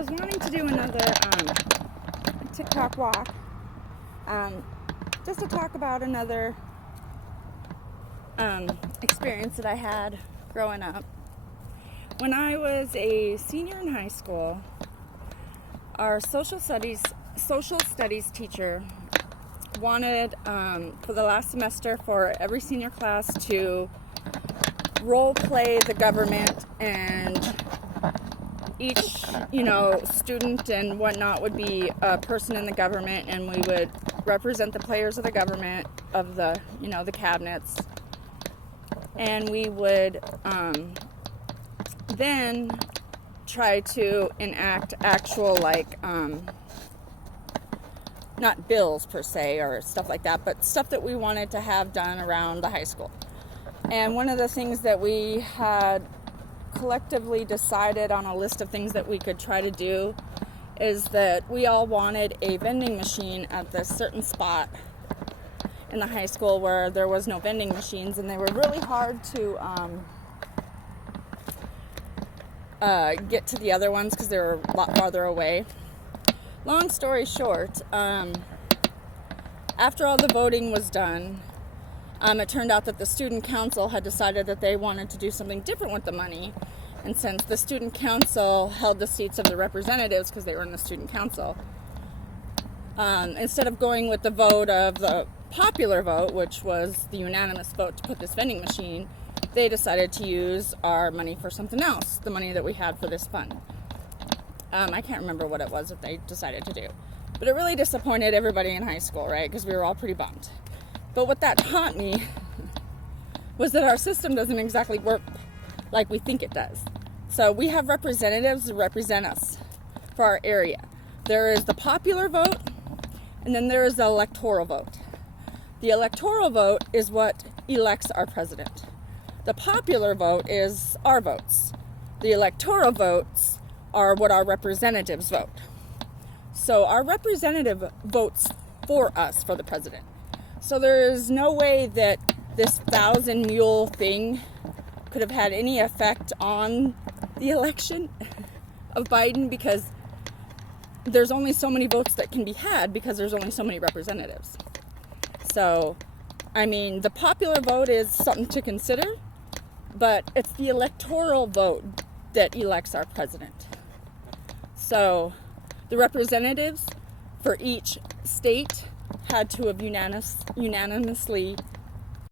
was wanting to do another Tik Talk Walk, just to talk about another experience that I had growing up. When I was a senior in high school, our social studies teacher wanted, for the last semester, for every senior class to role play the government, and each, student and whatnot would be a person in the government, and we would represent the players of the government, of the, the cabinets, and we would then try to enact actual, not bills per se or stuff like that, but stuff that we wanted to have done around the high school. And one of the things that we had collectively decided on a list of things that we could try to do is that we all wanted a vending machine at this certain spot in the high school where there was no vending machines, and they were really hard to get to the other ones because they were a lot farther away. Long story short, after all the voting was done, it turned out that the student council had decided that they wanted to do something different with the money. And since the student council held the seats of the representatives because they were in the student council, instead of going with the vote of the popular vote, which was the unanimous vote to put this vending machine, they decided to use our money for something else, the money that we had for this fund. I can't remember what it was that they decided to do. But it really disappointed everybody in high school, right? Because we were all pretty bummed. But what that taught me was that our system doesn't exactly work like we think it does. So we have representatives that represent us for our area. There is the popular vote, and then there is the electoral vote. The electoral vote is what elects our president. The popular vote is our votes. The electoral votes are what our representatives vote. So our representative votes for us for the president. So there is no way that this 1,000-mule thing could have had any effect on the election of Biden, because there's only so many votes that can be had because there's only so many representatives. So, the popular vote is something to consider, but it's the electoral vote that elects our president. So, the representatives for each state had to have unanimously